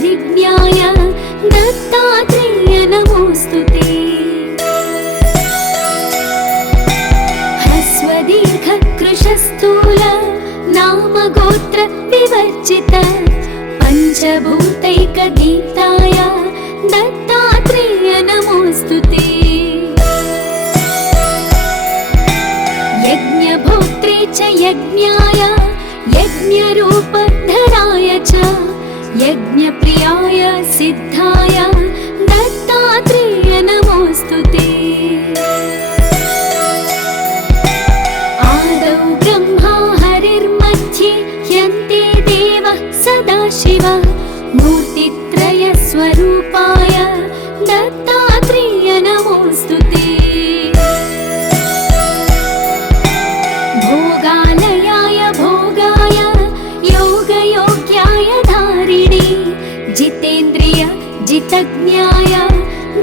परिज्ञाय दत्तात्रेय नमोऽस्तुते। ह्रस्वदीर्घ कृशस्थूल नाम गोत्र विवर्जित पंचभूतैकदीप्ताय दत्तात्रेय नमोऽस्तुते। यज्ञभोक्त्रे च यज्ञाय यज्ञरूपधराय च यज्ञप्रियाय सिद्धाय दत्तात्रेय नमोऽस्तुते। आदौ ब्रह्मा हरिर्मध्ये ह्यन्ते देवः सदाशिवः मूर्तित्रयस्वरूपाय दत्तात्रेय नमोऽस्तुते। भोगालयाय भोगाय योगयोग्याय धारिणे जितेन्द्रिय जितज्ञाय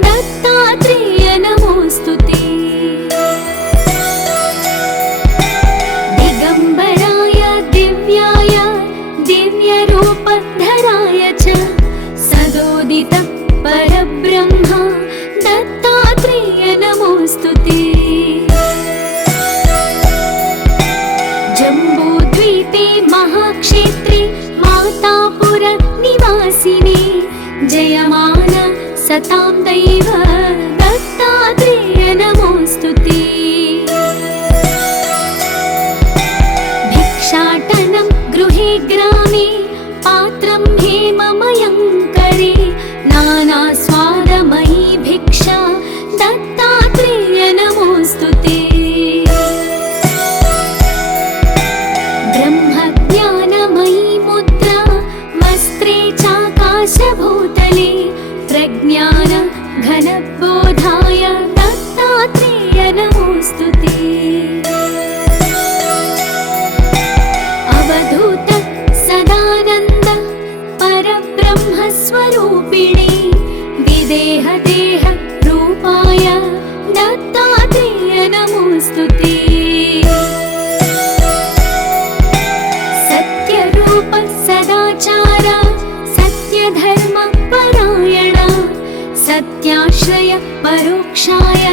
दत्तात्रेय नमोऽस्तुते। दिगम्बराय दिव्याय दिव्यरूपधराय च सदोदित परब्रह्म दत्तात्रेय नमोऽस्तुते। जम्बूद्वीपे महाक्षेत्रे मातापुर निवासिने जयमान सतां दैव दत्तात्रेय नमोऽस्तुते। भिक्षाटनं गृहे ग्रामे पात्रं हेममयं करे नानास्वादमयी भिक्षा दत्तात्रेय नमोऽस्तुते। ब्रह्मज्ञानमयी मुद्रा वस्त्रे चाकाशभूतले प्रज्ञान घनबोधाय दत्तात्रेय नमोऽस्तुते। अवधूत सदानन्द परब्रह्मस्वरूपिणे विदेहदेह रूपाय दत्तात्रेय नमोऽस्तुते। सत्यरूप सदाचार सत्यधर्म परायण सत्याश्रय परोक्षाय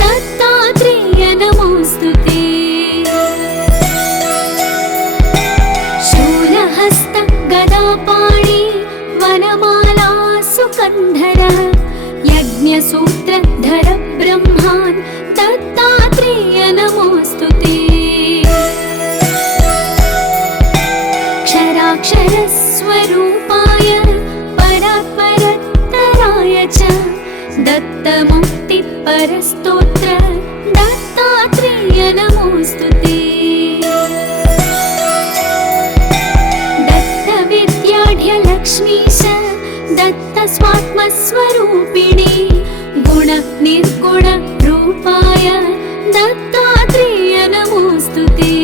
दत्तात्रेय नमोऽस्तुते। शूलहस्त गदापाणि वनमाला सुकन्धर यज्ञसूत्रधर ब्रह्मान् दत्तात्रेय नमोऽस्तुते। क्षराक्षरस्वरूपाय परात्परतराय च दत्तमुक्तिपरस्तोत्र दत्तात्रेय नमोऽस्तुते। दत्तविद्याढ्यलक्ष्मीश दत्तस्वात्मस्वरूपिणे गुणनिर्गुण रूपाय दत्तात्रेय नमोऽस्तुते।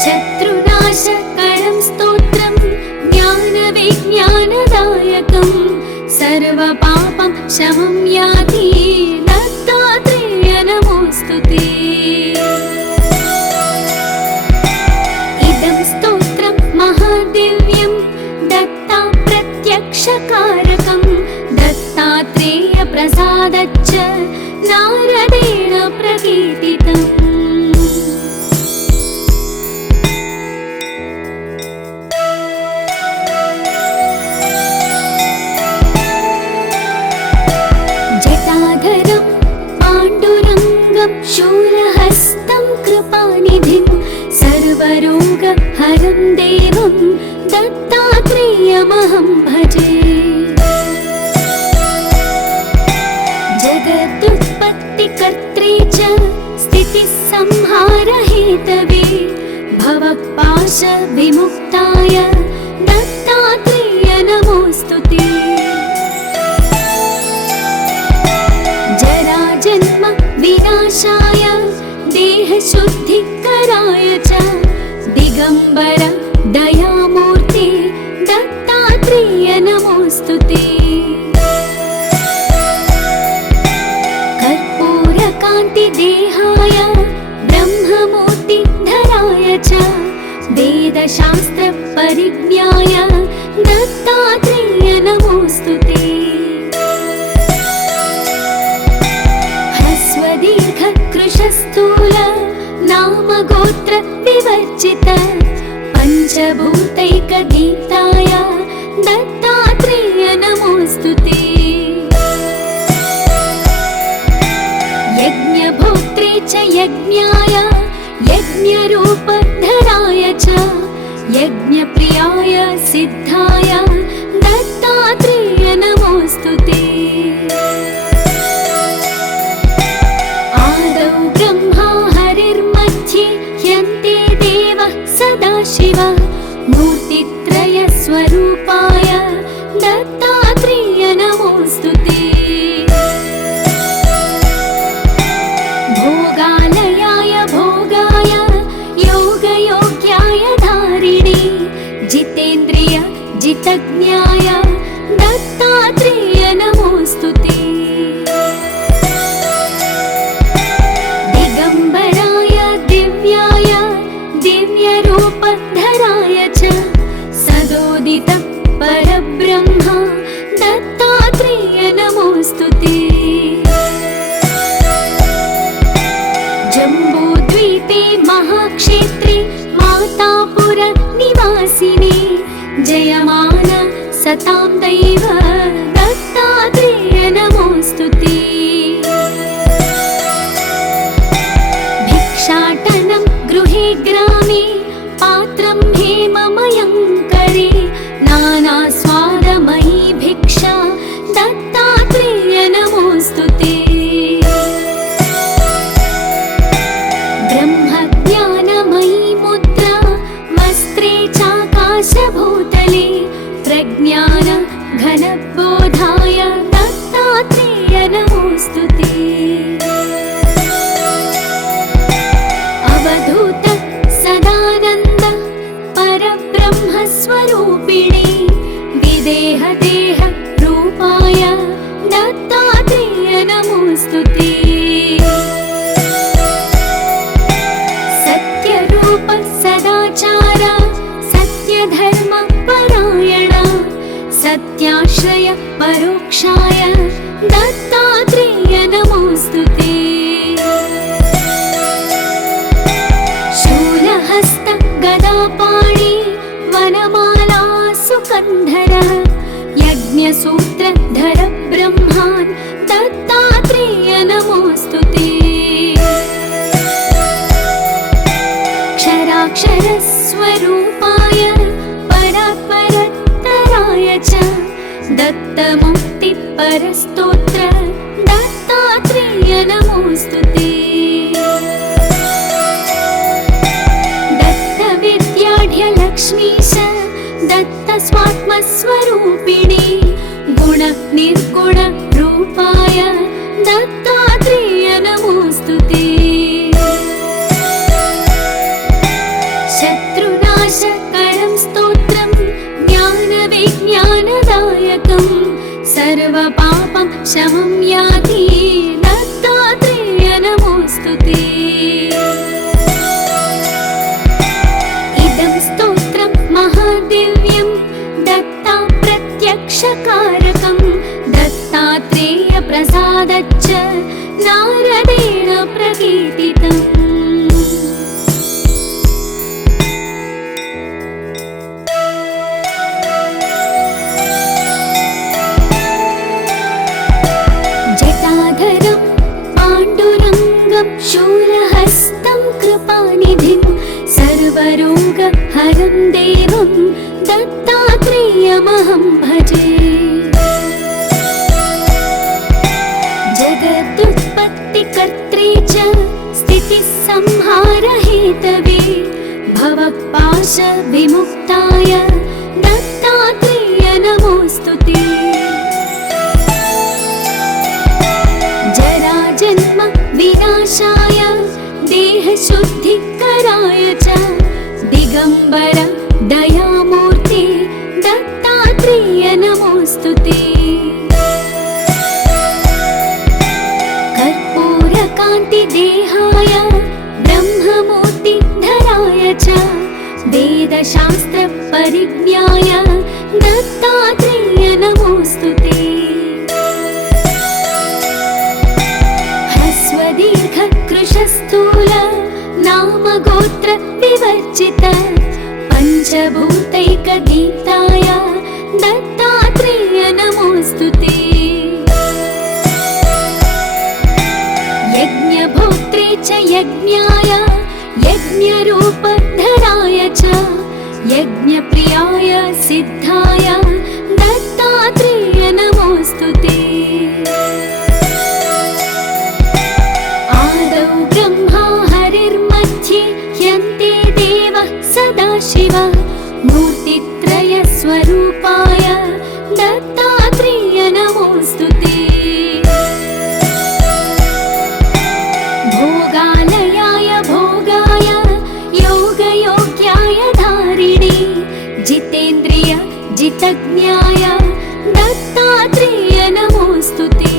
शत्रुनाशकरं स्तोत्रं ज्ञानविज्ञानदायकं सर्वपापं शमं याति दत्तात्रेय नमोऽस्तुते। इदं स्तोत्रं महादिव्यं दत्ता प्रत्यक्षकारकं दत्तात्रेय प्रसादच्च नारदेण प्रकीर्तितम्। जटाधरं पाण्डुरङ्गं शूलहस्तं कृपानिधिं सर्वरोगहरं देवं दत्तात्रेयमहं भजे। जगदुत्पत्तिकर्त्रे च स्थितिसंहारहेतवे भवपाशविमुक्ताय दत्तात्रेय नमोऽस्तुते। जराजन्म विनाशाय देहशुद्धिकराय च दिगम्बर दयामूर्ते दत्तात्रेय नमोऽस्तुते। कर्पूरकान्तिदेहाय ब्रह्ममूर्तिधराय च वेदशास्त्रपरि सर्वभूतैकदीप्ताय दत्तात्रेय नमोऽस्तुते। यज्ञभोक्त्रे च यज्ञाय यज्ञरूपधराय च यज्ञप्रियाय सिद्धाय दत्तात्रेय नमोऽस्तुते। आदौ ब्रह्मा हरिर्मध्ये ह्यन्ते देवः सदाशिवः मूर्तित्रयस्वरूपाय दत्तात्रेय नमोऽस्तुते। भोगालयाय भोगाय योगयोग्याय धारिणे जितेन्द्रिय जितज्ञाय दत्तात्रेय नमोऽस्तुते। दिगम्बराय दिव्याय दिव्यरूपधराय च सदोदित परब्रह्म दत्तात्रेय नमोऽस्तुते। जम्बूद्वीपे महाक्षेत्रे मातापुर निवासिने जयमान सतां दैव दत्तात्रेय नमोऽस्तुते। भिक्षाटनं गृहे ग्रामे पात्रं हेममयं करे नानास्वादमयी भिक्षा दत्तात्रेय नमोऽस्तुते। ब्रह्मज्ञानमयी मुद्रा वस्त्रे चाकाशभूतले प्रज्ञान घनबोधाय दत्तात्रेय नमोऽस्तुते। अवधूत सदानन्द परब्रह्मस्वरूपिणे विदेहदेह रूपाय दत्तात्रेय नमोऽस्तुते। सत्यरूप सदाचार सत्यधर्म परायण सत्याश्रय परोक्षाय दत्तात्रेय नमोऽस्तुते। शूलहस्त गदापाणि वनमाला सुकन्धर यज्ञसूत्रधर ब्रह्मान् दत्तात्रेय नमोऽस्तुते। क्षराक्षरस्वरूपाय परात्परतराय च दत्तमुक्तिपरस्तोत्र दत्तात्रेय नमोऽस्तुते। दत्तविद्याढ्यलक्ष्मीश दत्तस्वात्मस्वरूपिणे गुणनिर्गुण रूपाय दत्तात्रेय नमोऽस्तुते। शत्रुनाशकरं स्तोत्रं ज्ञानविज्ञानदायकं सर्वपापं शमं याति दत्तात्रेय नमोऽस्तुते। इदं स्तोत्रं महादिव्यं दत्ता प्रत्यक्षकारकं दत्तात्रेय प्रसादच्च नारदेण प्रकीर्तितम्। जटाधरं पाण्डुरङ्गं शूलहस्तं कृपानिधिं सर्वरोगहरं देवं दत्तात्रेयमहं भजे। जगदुत्पत्तिकर्त्रे च स्थितिसंहारहेतवे भवपाशविमुक्ताय दत्तात्रेय नमोऽस्तुते। जराजन्म विनाशाय देहशुद्धिकराय च दिगम्बर दयामूर्ते दत्तात्रेय नमोऽस्तुते। कर्पूरकान्तिदेहाय ब्रह्ममूर्तिधराय च वेदशास्त्रपरिज्ञाय दत्तात्रेय नमोऽस्तुते। स्थूल नाम गोत्र विवर्जित पंचभूत सर्वभूतैकदीप्ताय दत्तात्रेय नमोऽस्तुते। यज्ञभोक्त्रे च यज्ञाय यज्ञरूपधराय च यज्ञप्रियाय सिद्धाय दत्तात्रेय नमोऽस्तुते। आदौ ब्रह्मा हरिर्मध्ये ह्यन्ते देवः सदाशिवः मूर्तित्रयस्वरूपाय दत्तात्रेय नमोऽस्तुते। भोगालयाय भोगाय योगयोग्याय धारिणे जितेन्द्रिय जितज्ञाय दत्तात्रेय नमोऽस्तुते।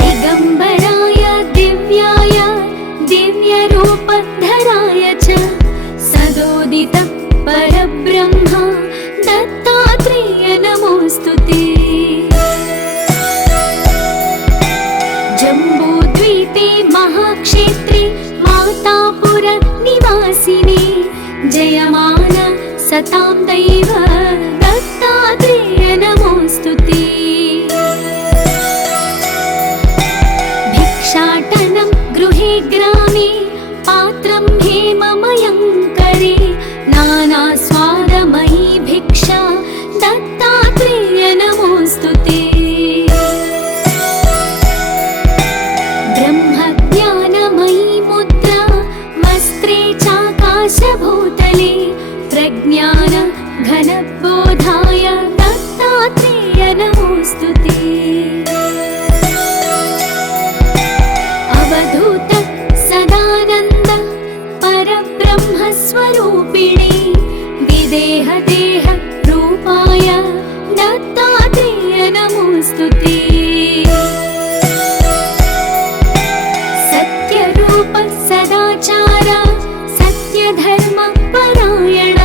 दिगम्बराय दिव्याय दिव्यरूपधराय च सदोदित परब्रह्म दत्तात्रेय नमोऽस्तुते। जम्बूद्वीपे महाक्षेत्रे मातापुर निवासिने जयमान सतां दैव दत्तात्रेय नमोऽस्तुते। भिक्षाटनं गृहे ग्रामे पात्रं हेममयं करे नानास्वादमयी भिक्षा दत्तात्रेय नमोऽस्तुते। ब्रह्मज्ञानमयी मुद्रा वस्त्रे चाकाशभूतले प्रज्ञान घनबोधाय दत्तात्रेय नमोऽस्तुते। अवधूत सदानन्द परब्रह्मस्वरूपिणे विदेहदेह रूपाय दत्तात्रेय नमोऽस्तुते। सत्यरूप सदाचार सत्यधर्म परायण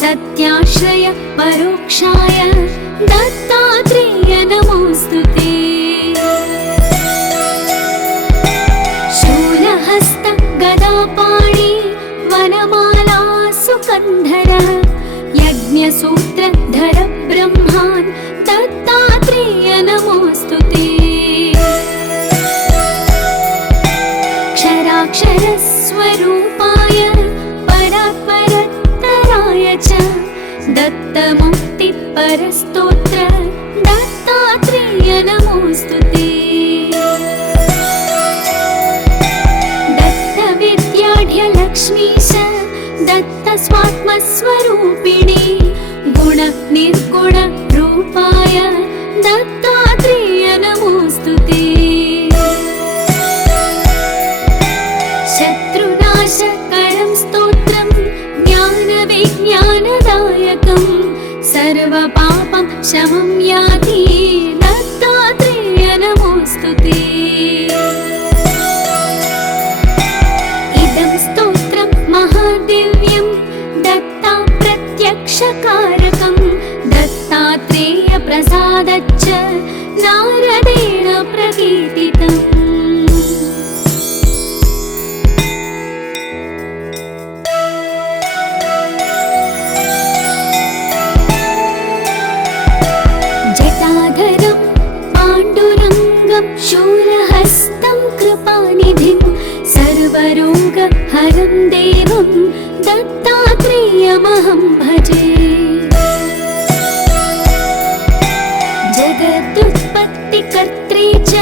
सत्याश्रय परोक्षाय दत्तात्रेय नमोऽस्तुते। शूलहस्त गदापाणि वनमाला सुकन्धर यज्ञसूत्रधर ब्रह्मान् दत्तात्रेय नमोऽस्तुते। क्षराक्षरस्वरूपाय परात्परतराय च दत्तमुक्तिपरस्तोत्र दत्तात्रेय नमोऽस्तुते। दत्तविद्याढ्यलक्ष्मीश दत्तस्वात्मस्वरूपिणे गुणनिर्गुण रूपाय दत्तात्रेय नमोऽस्तुते। शत्रुनाशकरं स्तोत्रं ज्ञानविज्ञानदायकं सर्वपापं शमं याति दत्तात्रेय नमोऽस्तुते। इदं स्तोत्रं महादिव्यं दत्ता प्रत्यक्षकारकं दत्तात्रेय प्रसादच्च नारदेण प्रकीर्तितम्। जटाधरं पाण्डुरङ्गं शूलहस्तं कृपानिधिं सर्वरोगहरं देवं दत्तात्रेयमहं भजे। जगदुत्पत्तिकर्त्रे च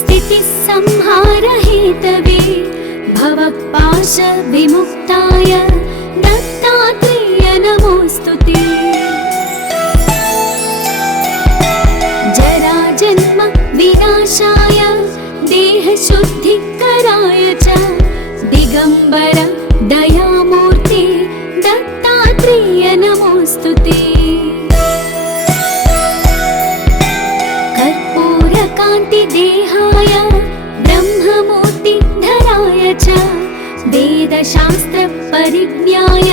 स्थितिसंहारहेतवे भवपाशविमुक्ताय दत्तात्रेय नमोऽस्तुते। जराजन्म विनाशाय देहशुद्धिकराय च दिगम्बर दयामूर्ते दत्तात्रेय नमोऽस्तुते। कर्पूरकान्तिदेहाय ब्रह्ममूर्तिधराय च वेदशास्त्रपरिज्ञाय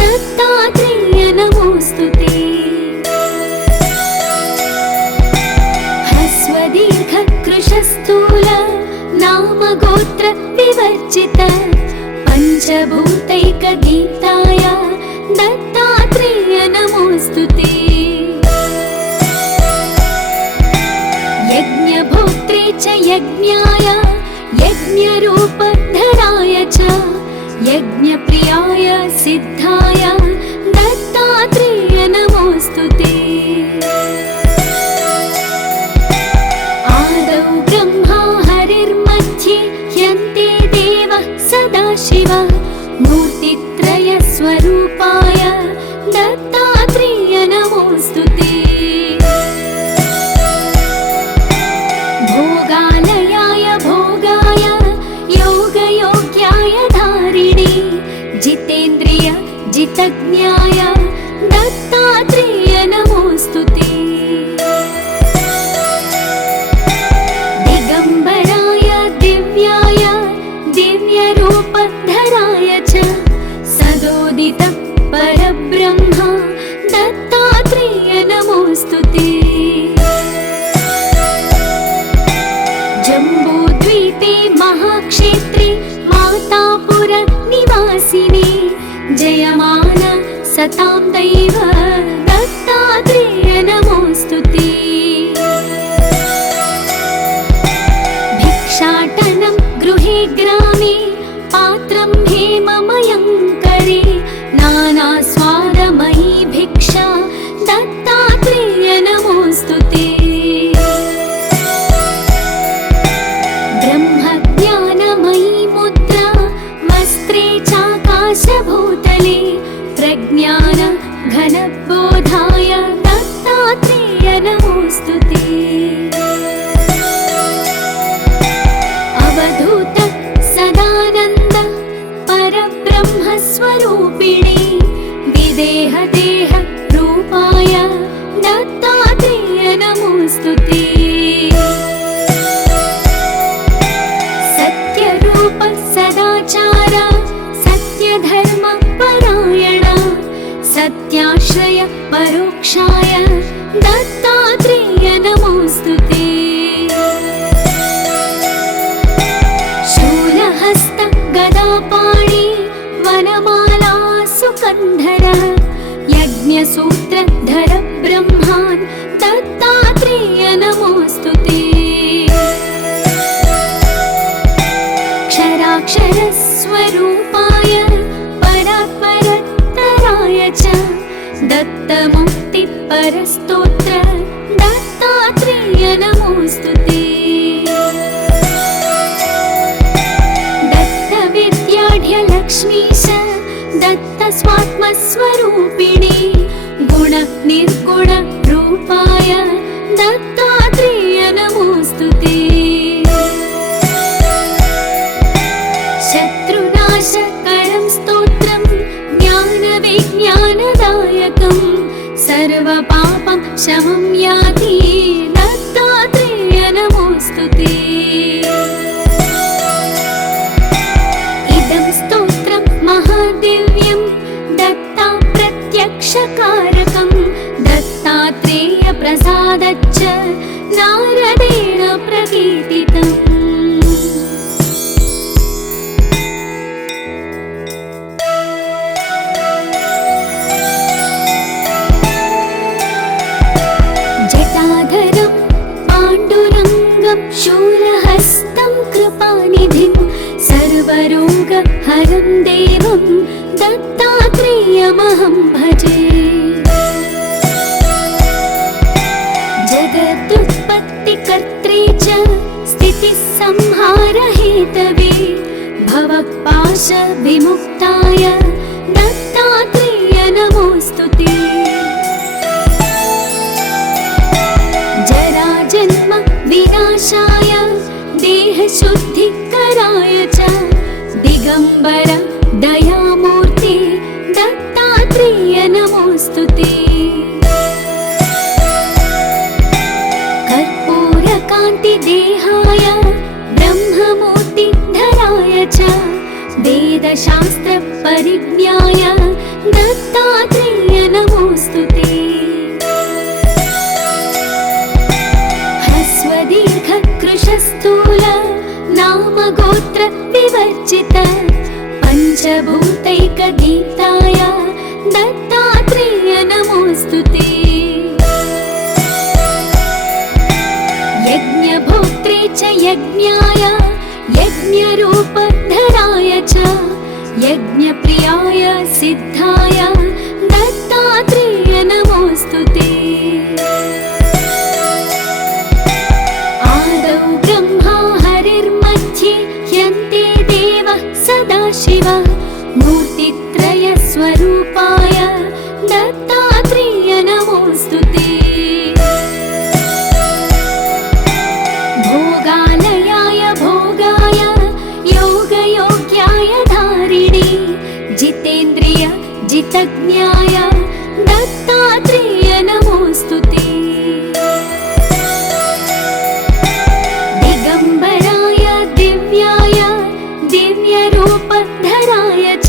दत्तात्रेय नमोऽस्तुते। ह्रस्वदीर्घकृशस्थूल नामगोत्र विवर्जित सर्वभूतैकगीताय दत्तात्रेय नमोऽस्तुते। यज्ञभोक्त्रे च यज्ञाय यज्ञरूपधराय च यज्ञप्रियाय सिद्धाय दत्तात्रेय नमोऽस्तुते। आदौ ब्रह्मा हरिर्मध्ये ह्यन्ते देवः सदाशिवः मूर्तित्रयस्वरूपाय दत्तात्रेय नमोऽस्तुते। भोगालयाय भोगाय योगयोग्याय धारिणे जितेन्द्रिय जितज्ञाय दत्तात्रेय नमोऽस्तुते। दिगम्बराय दिव्याय दिव्यरूपधराय च सदोदित परब्रह्म दत्तात्रेय नमोऽस्तुते। जम्बूद्वीपे महाक्षेत्रे मातापुर निवासिने जयमान सतां दैव दत्तात्रेय नमोऽस्तुते। भिक्षाटनं गृहे ग्रामे पात्रं हेममयं करे नानास्वादमयी भिक्षा दत्तात्रेय नमोऽस्तुते। ब्रह्मज्ञानमयी मुद्रा वस्त्रे चाकाशभूतले प्रज्ञान घनबोधाय दत्तात्रेय नमोऽस्तुते। अवधूत सदानन्द परब्रह्मस्वरूपिणे विदेहदेह रूपाय दत्तात्रेय नमोऽस्तुते। सत्यरूप सदाचार सत्यधर्म परायण सत्याश्रय परोक्षाय दत्तात्रेय नमोऽस्तुते। शूलहस्त गदापाणि वनमाला सुकन्धर यज्ञसूत्रधर ब्रह्मान् दत्तात्रेय नमोऽस्तुते। क्षराक्षरस्वरूपाय परात्परतराय च दत्तमुक्तिपरस्तोत्र दत्तात्रेय नमोऽस्तुते। दत्तविद्याढ्यलक्ष्मीश दत्तस्वात्मस्वरूपिणे गुणनिर्गुण रूपाय दत्तात्रेय नमोऽस्तुते। शत्रुनाशकरं स्तोत्रं ज्ञानविज्ञानदायकं सर्वपापं शमं याति दत्तात्रेय नमोऽस्तुते। इदं स्तोत्रं महादिव्यं दत्ता प्रत्यक्षकारकं दत्तात्रेय प्रसादच्च नारदेण प्रकीर्तितम्। जटाधरं पाण्डुरङ्गं शूलहस्तं कृपानिधिं सर्वरोगहरं देवं दत्तात्रेयमहं भजे। जगदुत्पत्तिकर्त्रे च स्थितिसंहारहेतवे भवपाशविमुक्ताय दत्तात्रेय नमोऽस्तुते। जराजन्म विनाशाय देहशुद्धिकराय च दिगम्बर दयामूर्ते दत्तात्रेय नमोऽस्तुते। कर्पूरकान्तिदेहाय ब्रह्ममूर्तिधराय च वेदशास्त्रपरिज्ञाय दत्तात्रेय नमोऽस्तुते। ह्रस्वदीर्घकृशस्थूल नामगोत्र विवर्जित दीप्ताय दत्तात्रेय नमोऽस्तुते। यज्ञभोक्त्रे च यज्ञाय यज्ञरूपधराय च यज्ञप्रियाय सिद्धाय दत्तात्रेय नमोऽस्तुते। आदौ ब्रह्मा हरिर्मध्ये ह्यन्ते देवः सदाशिवः मूर्तित्रयस्वरूपाय दत्तात्रेय नमोऽस्तुते। भोगालयाय भोगाय योगयोग्याय धारिणे जितेन्द्रिय जितज्ञाय दत्तात्रेय नमोऽस्तुते। दिगम्बराय दिव्याय दिव्यरूपधराय च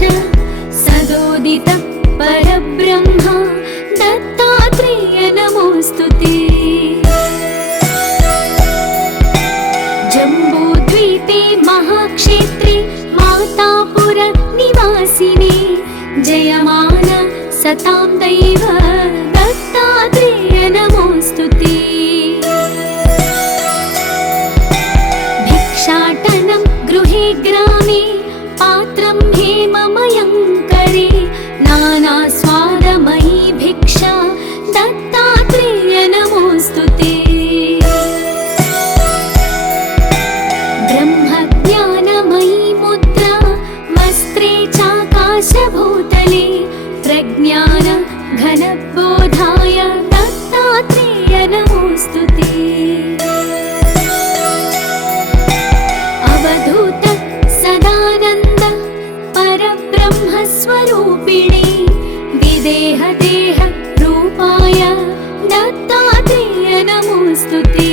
सदोदित परब्रह्म दत्तात्रेय नमोऽस्तुते। जम्बूद्वीपे महाक्षेत्रे मातापुर निवासिने जयमान सतां दैव दत्तात्रेय नमोऽस्तुते। भिक्षाटनं गृहे ग्रामे पात्रं हेममयं करे नानास्वादमयी भिक्षा दत्तात्रेय नमोऽस्तुते। ब्रह्मज्ञानमयी मुद्रा वस्त्रे चाकाशभूतले प्रज्ञान घनबोधाय दत्तात्रेय नमोऽस्तुते। अवधूत सदानन्द परब्रह्मस्वरूपिणे विदेहदेह रूपाय दत्तात्रेय नमोऽस्तुते।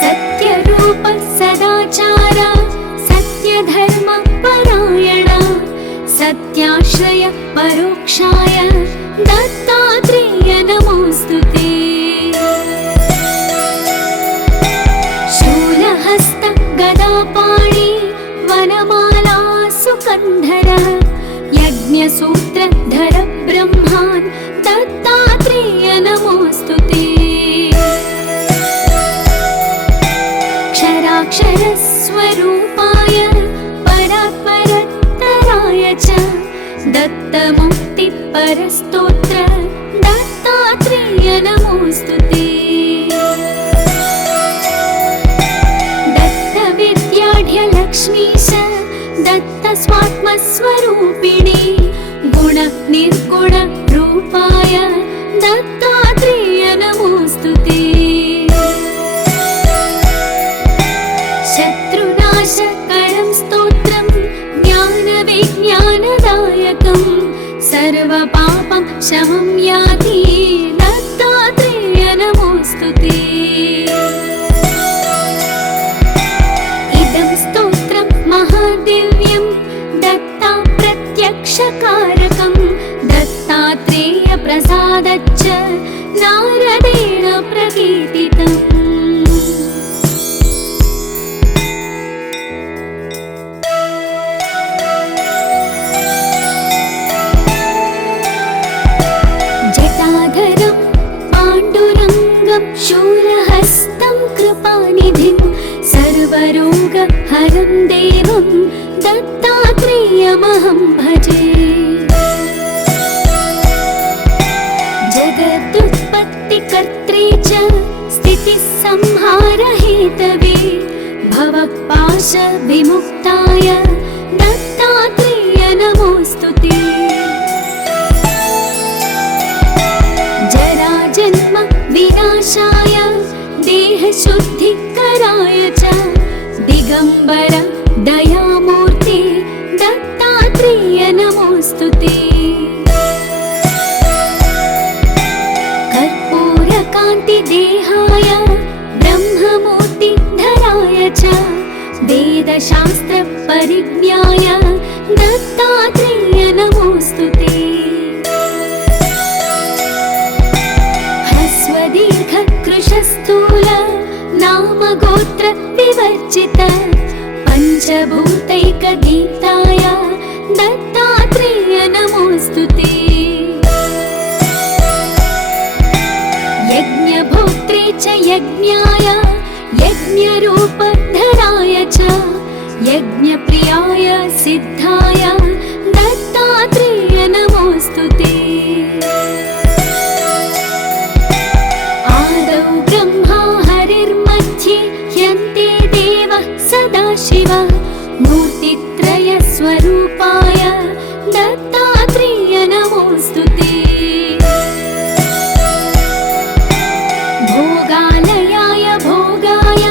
सत्यरूप सदाचार सत्यधर्म परायण सत्याश्रय परोक्षाय दत्तात्रेय नमोऽस्तुते। शूलहस्त गदापाणि वनमाला सुकन्धर यज्ञसूत्रधर ब्रह्मान् दत्तात्रेय नमोऽस्तुते। क्षराक्षरस्वरूपाय परात्परतराय च दत्तमुक्तिपरस्तोत्र दत्तात्रेय नमोऽस्तुते। दत्तविद्याढ्यलक्ष्मीश दत्तस्वात्मस्वरूपिणे गुणनिर्गुण रूपाय दत्तात्रेय नमोऽस्तुते। शत्रुनाशकरं स्तोत्रं ज्ञानविज्ञानदायकं सर्वपापं शमं याति दत्तात्रेय नमोऽस्तुते। इदं स्तोत्रं महादिव्यं दत्ता प्रत्यक्षकारकं दत्तात्रेय प्रसादच्च नारदेण प्रकीर्तितम्। जटाधरं पाण्डुरङ्गं शूलहस्तं कृपानिधिं सर्वरोगहरं देवं दत्तात्रेयमहं भजे। जगदुत्पत्तिकर्त्रे च स्थितिसंहारहेतवे भवपाशविमुक्ताय दत्तात्रेय नमोऽस्तुते। जराजन्म विनाशाय देहशुद्धिकराय च दिगम्बर दयामूर्ते सिद्धाय दत्तात्रेय नमोऽस्तु ते। आदौ ब्रह्मा हरिर्मध्ये यन्ते देवः सदाशिवः मूर्तित्रयस्वरूपाय दत्तात्रेय नमोऽस्तु ते। भोगालयाय भोगाय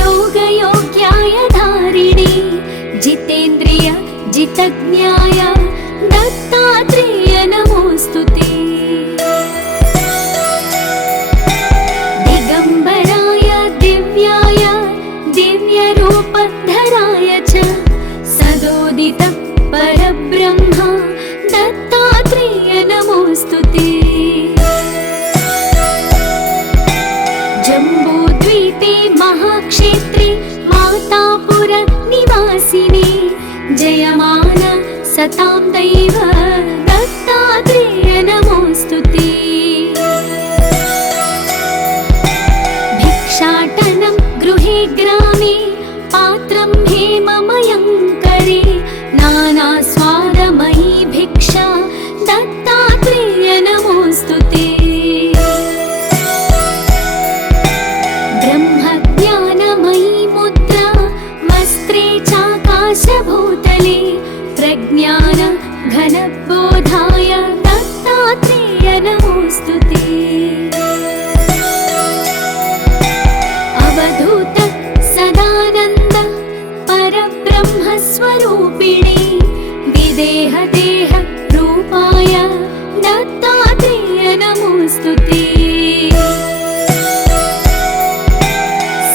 योगयोग्याय धारिणे जितेन्द्रिय जितज्ञाय दत्तात्रेय नमोऽस्तु ते। दिगम्बराय दिव्याय दिव्यरूपधराय च सदोदित परब्रह्म दत्तात्रेय नमोऽस्तु ते। जम्बूद्वीपे महाक्षेत्रे मातापुर निवासिने जयमान सतां दैव दत्तात्रेय नमोऽस्तु ते। भिक्षाटनं गृहे ग्रामे पात्रं हेममयं करे नानास्वादमयी भिक्षा दत्तात्रेय नमोऽस्तु ते। ब्रह्मज्ञानमयी मुद्रा वस्त्रे चाकाशभूतले प्रज्ञान घनबोधाय दत्तात्रेय नमोऽस्तु ते। अवधूत सदानन्द परब्रह्मस्वरूपिणे विदेहदेह रूपाय दत्तात्रेय नमोऽस्तु ते।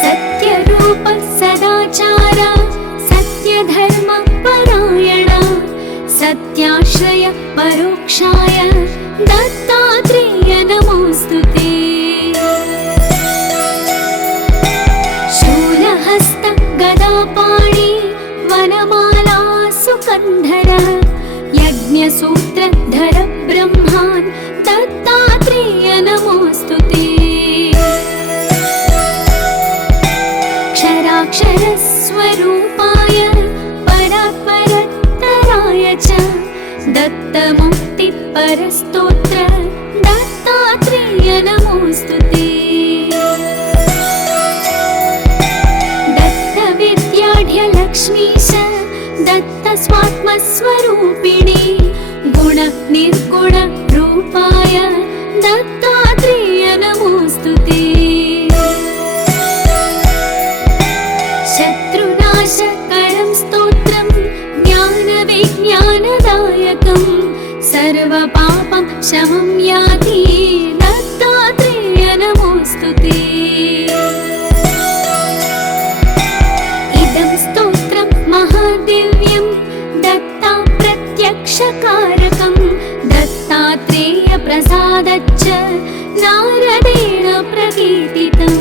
सत्यरूप सदाचार सत्यधर्म परायण सत्याश्रय परोक्षाय दत्तात्रेय नमोऽस्तु ते। शूलहस्त गदापाणि वनमाला सुकन्धर यज्ञसूत्रधर ब्रह्मान् दत्तात्रेय नमोऽस्तु ते। क्षराक्षरस्वरूपाय परात्परतराय च दत्तमुक्तिपरस्तोत्र दत्तात्रेय नमोऽस्तु ते। दत्तविद्याढ्यलक्ष्मीश दत्तस्वात्मस्वरूपिणे गुणनिर्गुण रूपाय दत्तात्रेय नमोऽस्तु ते। शत्रुनाशकरं स्तोत्रं ज्ञानविज्ञानदायकं सर्वपापं शमं याति दत्तात्रेय नमोऽस्तु ते। इदं स्तोत्रं महादिव्यं दत्ता प्रत्यक्षकारकं दत्तात्रेय प्रसादच्च नारदेण प्रकीर्तितम्।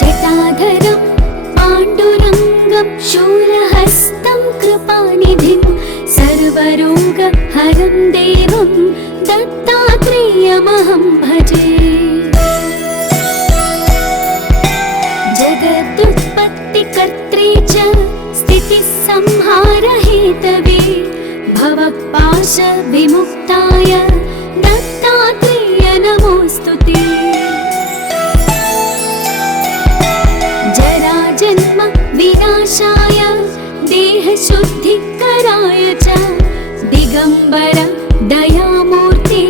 जटाधरं पाण्डुरङ्गं शूलहस्तं कृपानिधिं सर्वरोगहरं देवं दत्तात्रेयमहं भजे। जगदुत्पत्तिकर्त्रे च स्थितिसंहारहेतवे भवपाशविमुक्ताय दत्तात्रेय नमोऽस्तु ते। जराजन्म विनाशाय देहशुद्धिकराय च दिगम्बर दयामूर्ते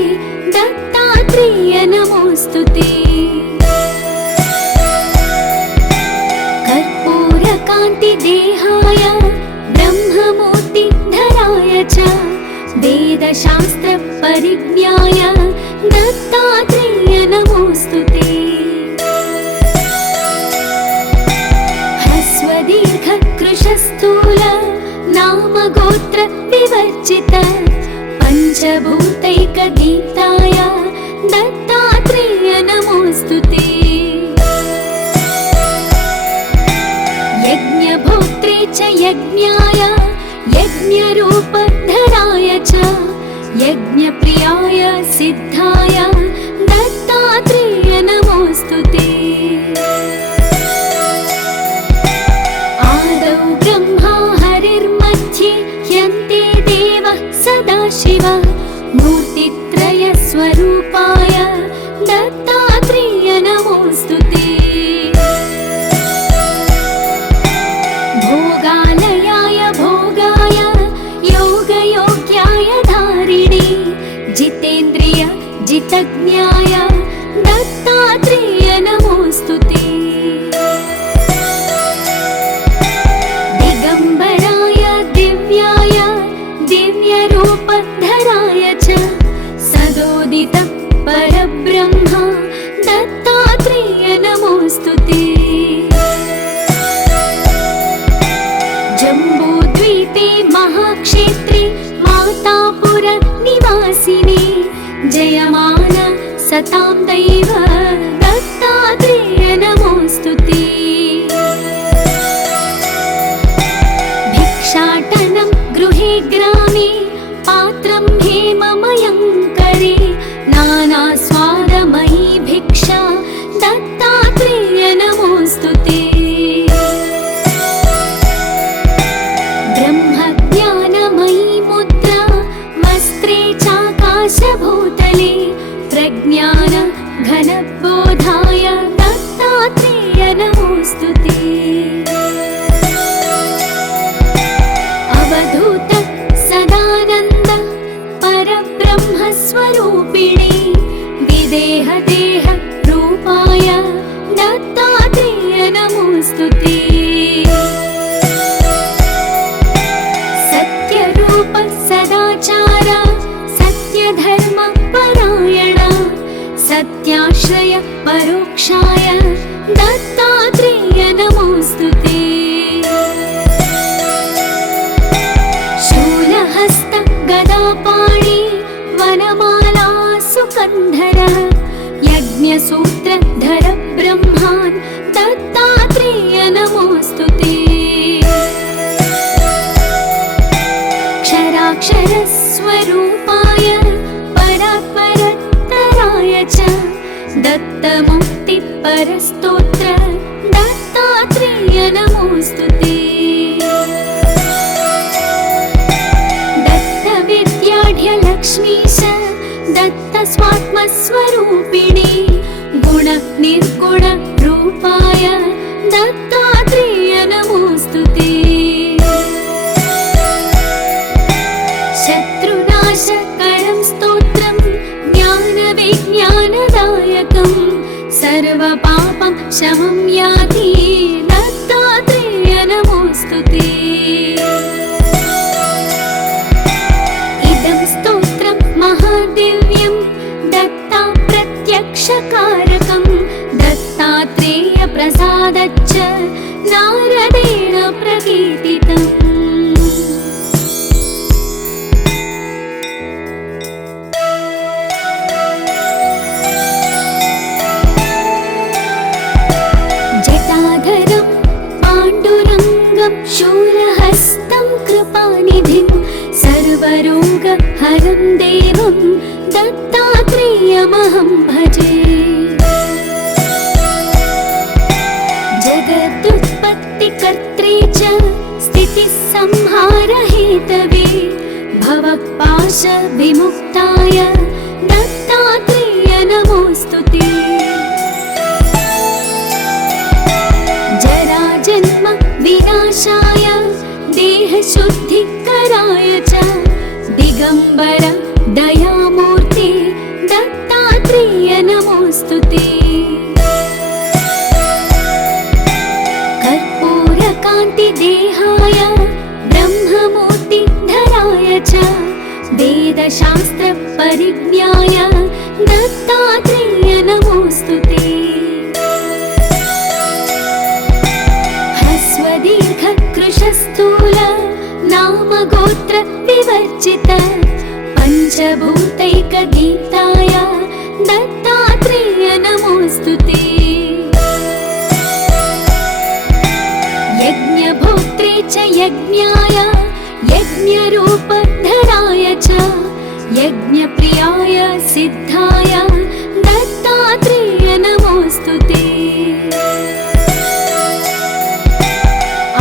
दत्तात्रेय नमोऽस्तु ते। कर्पूरकान्तिदेहाय ब्रह्ममूर्तिधराय च वेदशास्त्रपरिज्ञाय दत्तात्रेय नमोऽस्तु ते। ह्रस्वदीर्घकृशस्थूल नामगोत्र विवर्जित पञ्चभूतैकदीप्ताय दत्तात्रेय नमोऽस्तु ते। यज्ञभोक्त्रे च यज्ञाय यज्ञरूपधराय च यज्ञप्रियाय सिद्धाय दत्तात्रेय नमोऽस्तु ते। आदौ ब्रह्मा हरिर्मध्ये ह्यन्ते देवः सदाशिवः मूर्तित्रयस्वरूपाय दत्तात्रेय नमोऽस्तु ते। भोगालयाय भोगाय योगयोग्याय धारिणे जितेन्द्रिय जितज्ञाय दत्तात्रेय नमोऽस्तु ते। दिगम्बराय दिव्याय दिव्यरूपधराय च सदोदित परब्रह्म दत्तात्रेय नमोऽस्तु ते। जम्बूद्वीपे महाक्षेत्रे मातापुर निवासिने जयमान सतां दैव दत्तात्रेय नमोऽस्तु ते। भिक्षाटनं गृहे ग्रामे पात्रं हेममयं करे नानास्वादमयी भिक्षा दत्तात्रेय नमोऽस्तु ते। ब्रह्मज्ञानमयी मुद्रा वस्त्रे चाकाशभूतले प्रज्ञान घनबोधाय दत्तात्रेय नमोऽस्तु ते। अवधूत सदानन्द परब्रह्मस्वरूपिणे विदेहदेह रूपाय दत्तात्रेय नमोऽस्तु ते। सत्यरूप सदाचार सत्यधर्म परायण सत्याश्रय परोक्षाय दत्तात्रेय नमोऽस्तु ते। शूलहस्त गदापाणि वनमाला सुकन्धर यज्ञसूत्रधर ब्रह्मान् दत्तात्रेय नमोऽस्तु ते। क्षराक्षरस्वरूपाय परात्परतराय च दत्तमुक्तिपरस्तोत्र दत्तात्रेय नमोऽस्तु ते। दत्तविद्याढ्यलक्ष्मीश दत्तस्वात्मस्वरूपिणे गुण निर्गुण रूपाय दत्तात्रेय नमोऽस्तु ते। शत्रुनाशकरं स्तोत्रं ज्ञानविज्ञानदायकं सर्वपापं शमं याति दत्तात्रेय नमोऽस्तु ते। इदं स्तोत्रं महादिव्यं दत्ता प्रत्यक्षकारकं दत्तात्रेय प्रसादच्च नारदेण प्रकीर्तितम्। जटाधरं पाण्डुरङ्गं शूलहस्तं कृपानिधिं सर्वरोगहरं देवं दत्तात्रेयमहं भजे। जगदुत्पत्तिकर्त्रे च स्थितिसंहारहेतवे भवपाशविमुक्ताय दत्तात्रेय नमोऽस्तु ते। जराजन्म विनाशाय देहशुद्धिकराय च दिगम्बर दयामूर्ते दत्तात्रेय नमोऽस्तु ते। कर्पूरकान्तिदेहाय ब्रह्ममूर्तिधराय च वेदशास्त्रपरिज्ञाय स्वरूपाय दत्तात्रेय नमोऽस्तु ते।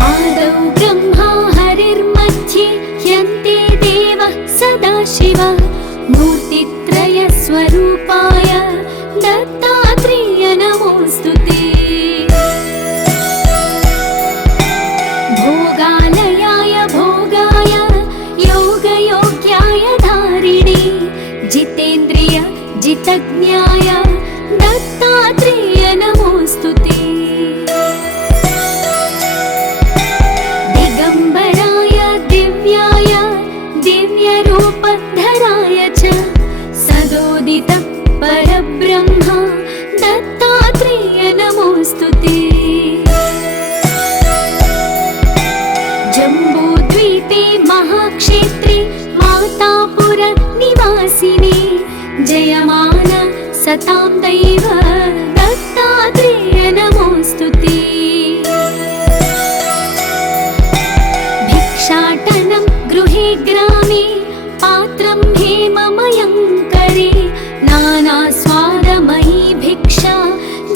आदौ ब्रह्मा हरिर्मध्ये ह्यन्ते देवः सदाशिवः मूर्तित्रय स्वरूपाय दत्तात्रेय नमोऽस्तु ते। भोगालयाय भोगाय योगयोग्याय धारिणे जितेन्द्रिय जितज्ञाय दत्तात्रेय नमोऽस्तु ते। दिगम्बराय दिव्याय दिव्यरूपधराय च सदोदित परब्रह्म दत्तात्रेय नमोऽस्तु ते। जम्बूद्वीपे महाक्षेत्रे मातापुर निवासिने जयमान सतां दैव दत्तात्रेय नमोऽस्तु ते। भिक्षाटनं गृहे ग्रामे पात्रं हेममयं करे नानास्वादमयी भिक्षा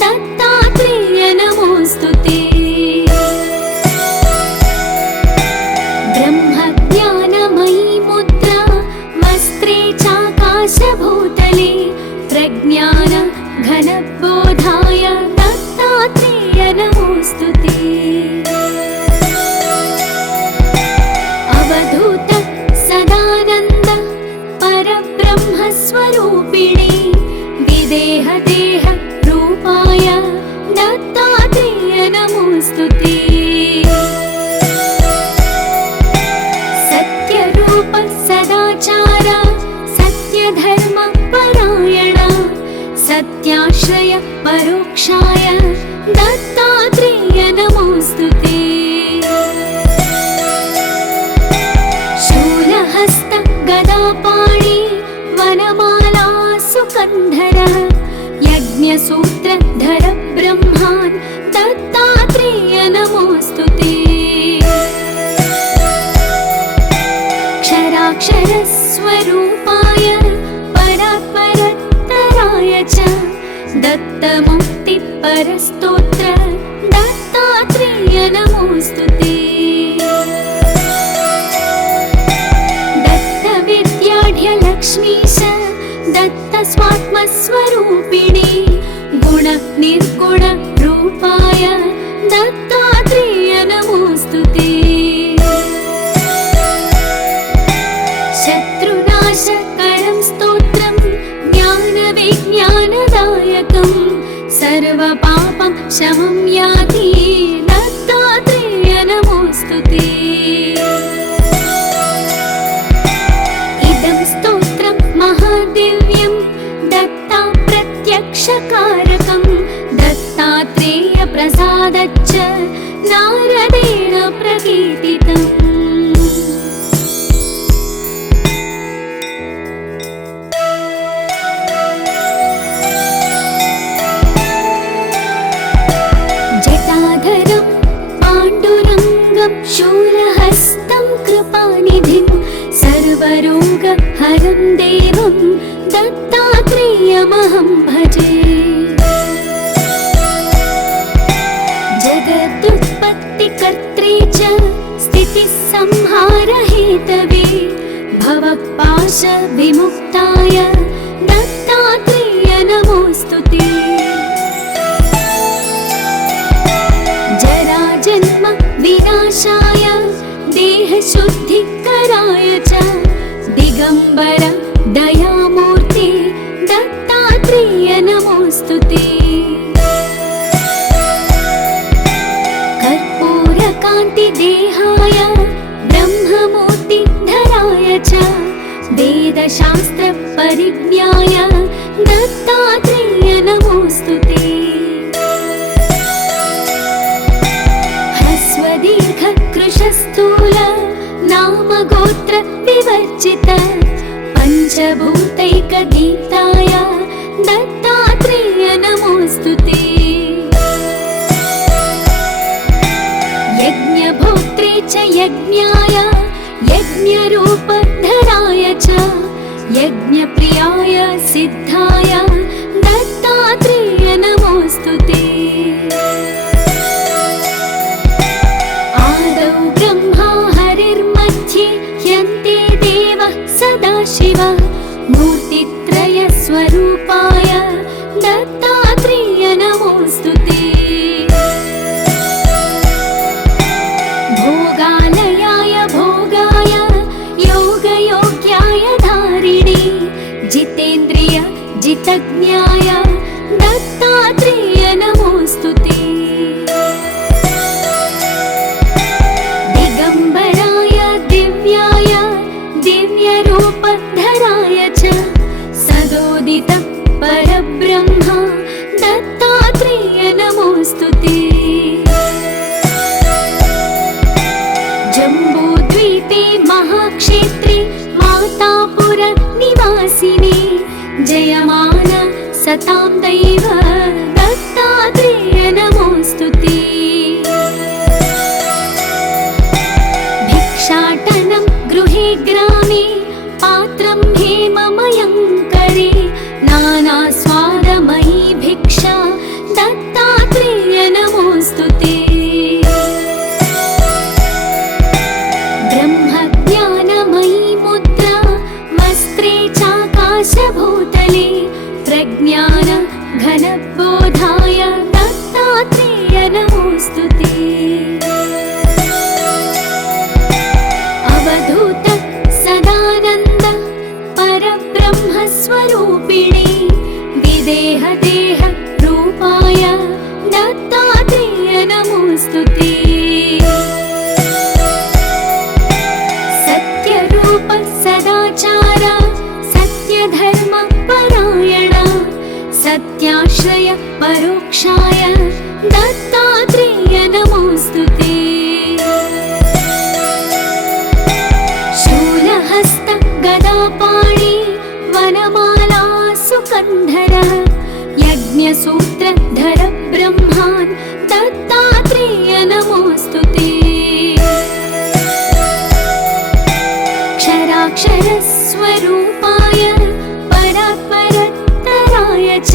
दत्तात्रेय नमोऽस्तु ते। ब्रह्मज्ञानमयी मुद्रा वस्त्रे चाकाशभूतले प्रज्ञान घनबोधाय दत्तात्रेय नमोऽस्तु ते। अवधूत सदानन्द परब्रह्मस्वरूपिणे विदेहदेह रूपाय दत्तात्रेय नमोऽस्तु ते। सत्यरूप सदाचार सत्यधर्म परायण सत्याश्रय परोक्षाय दत्तात्रेय नमोऽस्तु ते। शूलहस्त गदापाणि वनमाला सुकन्धर यज्ञसूत्रधर ब्रह्मान् दत्तात्रेय नमोऽस्तु ते। क्षराक्षरस्वरूपाय परात्परतराय च दत्तमुक्तिपरस्तोत्र दत्तात्रेय नमोऽस्तु ते। दत्तविद्याढ्यलक्ष्मीश दत्तस्वात्मस्वरूपिणे गुणनिर्गुण रूपाय दत्तात्रेय नमोऽस्तु ते। शत्रुनाशकरं स्तोत्रं ज्ञानविज्ञानदायकं सर्वपापं शमं याति दत्तात्रेय नमोऽस्तु ते। इदं स्तोत्रं महादिव्यं दत्ता प्रत्यक्षकारकं दत्तात्रेय प्रसादच्च नारदेण प्रकीर्तितम्। जटाधरं पाण्डुरङ्गं शूलहस्तं कृपानिधिं सर्वरोगहरं देवं दत्तात्रेयमहं भजे। जगदुत्पत्तिकर्त्रे च स्थितिसंहारहेतवे भवपाशविमुक्ताय दत्तात्रेय नमोऽस्तु ते। जराजन्म विनाशाय देहशुद्धिकराय च दिगम्बर दयामूर्ते दत्तात्रेय नमोऽस्तु ते। कर्पूरकान्तिदेहाय ब्रह्ममूर्तिधराय च वेदशास्त्रपरिज्ञाय दत्तात्रेय नमोऽस्तु ते। ह्रस्वदीर्घकृशस्थूल नामगोत्र विवर्जित पञ्चभूतैकगीताय दत्तात्रेय नमोऽस्तु ते। यज्ञभोक्त्रे च यज्ञाय यज्ञरूपधराय च यज्ञप्रियाय सिद्धाय दत्तात्रेय नमोऽस्तुते। आदौ ब्रह्मा हरिर्मध्ये यन्ते देवः सदाशिवः मूर्तित्रयस्वरूपाय दत्तात्रेय नमोऽस्तुते। भोगालयाय भोगाय योगयोग्याय धारिणे जितेन्द्रिय जितज्ञाय दत्तात्रेय नमोऽस्तुते। दिगम्बराय दिव्याय दिव्यरूपधराय च सदोदित परब्रह्म दत्तात्रेय नमोऽस्तुते। जम्बूद्वीपे महाक्षेत्रे मातापुर निवासिने जयमान सतां दैव दत्तात्रेय नमोऽस्तुते। भिक्षाटनं गृहे ग्रामे पात्रं हेममयं करे नानास्वादमयी भिक्षा दत्तात्रेय नमोऽस्तुते। ब्रह्मज्ञानमयी मुद्रा वस्त्रे चाकाशभूतले प्रज्ञान घनबोधाय दत्तात्रेय नमोऽस्तुते। अवधूत सदानन्द परब्रह्मस्वरूपिणे विदेहदेह रूपाय दत्तात्रेय नमोऽस्तुते। सत्यरूप सदाचार सत्यधर्म परायण सत्याश्रय परोक्षाय दत्तात्रेय नमोऽस्तुते। शूलहस्त गदापाणि वनमाला सुकन्धर यज्ञसूत्रधर ब्रह्मान् दत्तात्रेय नमोऽस्तुते। क्षराक्षरस्वरूपाय परात्परतराय च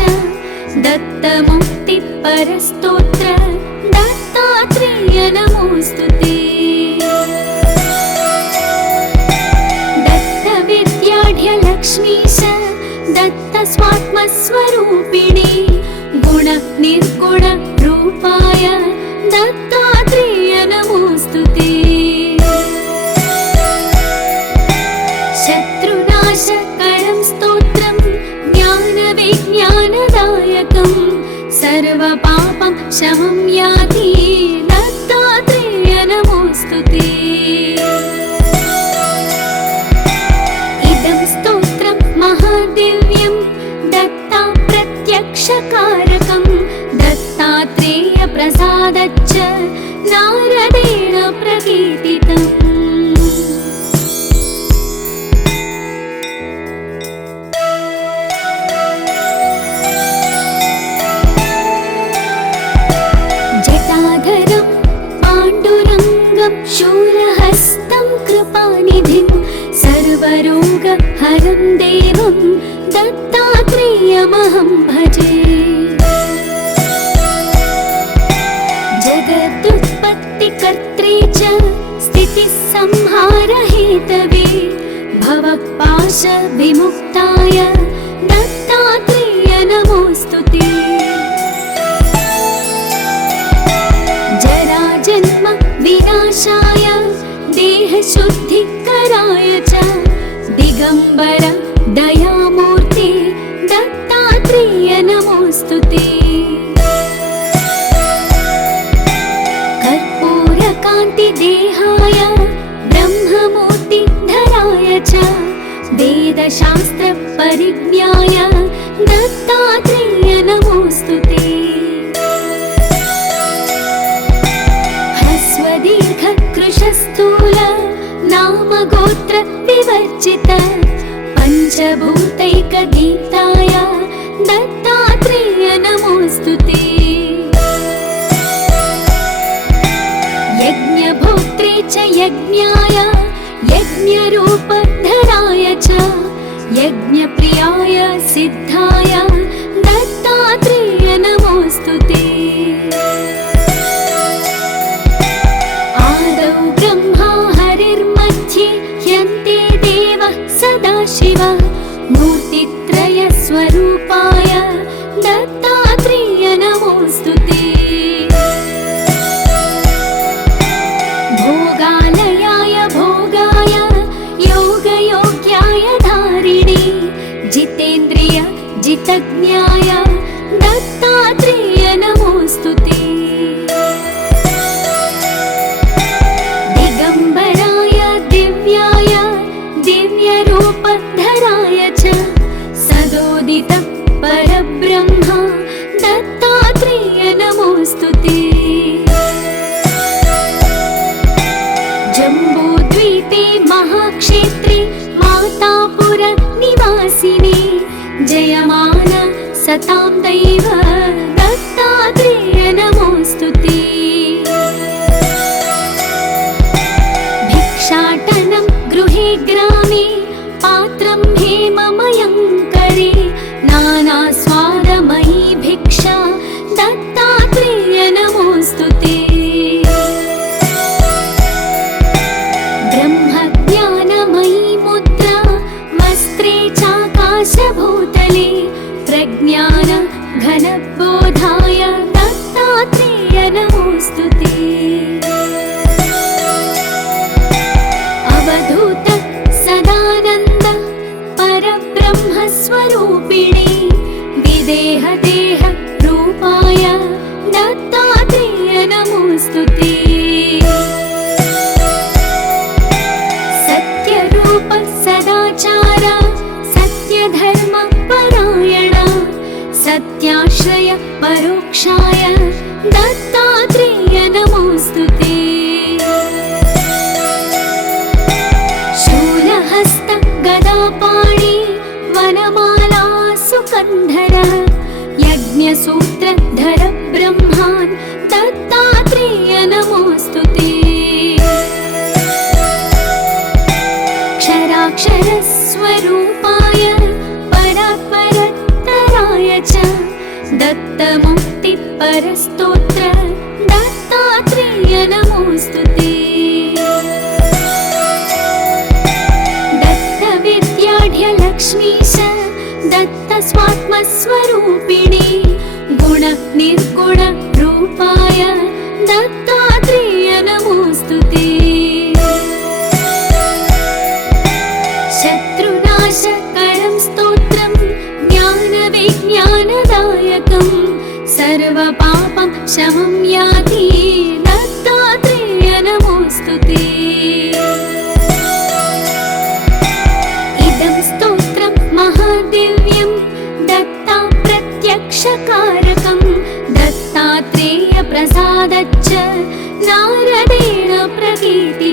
दत्तमुक्तिपरस्तोत्र दत्तात्रेय नमोऽस्तुते। दत्तविद्याढ्यलक्ष्मीश दत्तस्वात्मस्वरूपिणे गुण निर्गुण रूपाय दत्तात्रेय नमोऽस्तुते। शत्रुनाशकरं स्तोत्रं ज्ञानविज्ञानदायकं सर्वपापं शमं याति दत्तात्रेय नमोऽस्तुते। इदं स्तोत्रं महादिव्यं दत्ता प्रत्यक्षकारकं दत्तात्रेय प्रसादच्च नारदेण प्रकीर्तितम्। जटाधरं पाण्डुरङ्गं शूलहस्तं कृपानिधिं सर्वरोगहरं देवं दत्तात्रेयमहं भजे। जगदुत्पत्तिकर्त्रे च स्थितिसंहारहेतवे भवपाशविमुक्ताय दत्तात्रेय नमोऽस्तुते। जराजन्म विनाशाय देहशुद्धिकराय च दिगम्बर दयामूर्ते दत्तात्रेय नमोऽस्तुते। कर्पूरकान्तिदेहाय ब्रह्ममूर्तिधराय च वेदशास्त्रपरिज्ञाय दत्तात्रेय नमोऽस्तुते। ह्रस्वदीर्घकृशस्थूल नामगोत्र विवर्जित पञ्चभूतैकदीप्ताय दत्तात्रेय नमोऽस्तुते। यज्ञभोक्त्रे च यज्ञाय यज्ञरूपधराय च स्वरूपाय दत्तात्रेय नमोऽस्तु ते। दिगम्बराय दिव्याय दिव्यरूपधराय च सदोदित परब्रह्म दत्तात्रेय नमोऽस्तु ते। जम्बूद्वीपे महाक्षेत्रे मातापुर निवासिने जयमान सतां दैव दत्तात्रेय नमोऽस्तु ते। भिक्षाटनं गृहे ग्रामे पात्रं हेममयं करे नानास्वादमयी भिक्षा दत्तात्रेय नमोऽस्तु ते। ब्रह्मज्ञानमयी मुद्रा वस्त्रे चाकाशभूतले प्रज्ञान घनबोधाय दत्तात्रेय नमोऽस्तु ते। अवधूत सदानन्द परब्रह्मस्वरूपिणे विदेहदेह रूपाय दत्तात्रेय नमोऽस्तु ते। सत्यरूप सदाचार सत्यधर्म परायण सत्याश्रय परोक्षाय दत्तात्रेय नमोऽस्तु ते। शूलहस्त गदापाणि वनमाला सुकन्धर यज्ञसूत्रधर ब्रह्मान् दत्तात्रेय नमोऽस्तु ते। क्षराक्षरस्वरूपाय परात्परतराय च दत्तमुक्तिपरस्तोत्र दत्तात्रेय नमोऽस्तु ते। दत्तविद्याढ्यलक्ष्मीश दत्तस्वात्मस्वरूपिणे गुणनिर्गुण रूपाय दत्तात्रेय नमोऽस्तु ते। शत्रुनाशकरं स्तोत्रं ज्ञानविज्ञानदायकं सर्वपापं शमं याति दत्तात्रेय नमोऽस्तु ते। इदं स्तोत्रं महादिव्यं दत्ता प्रत्यक्षकारकं दत्तात्रेय प्रसादच्च नारदेण प्रकीर्तितम्।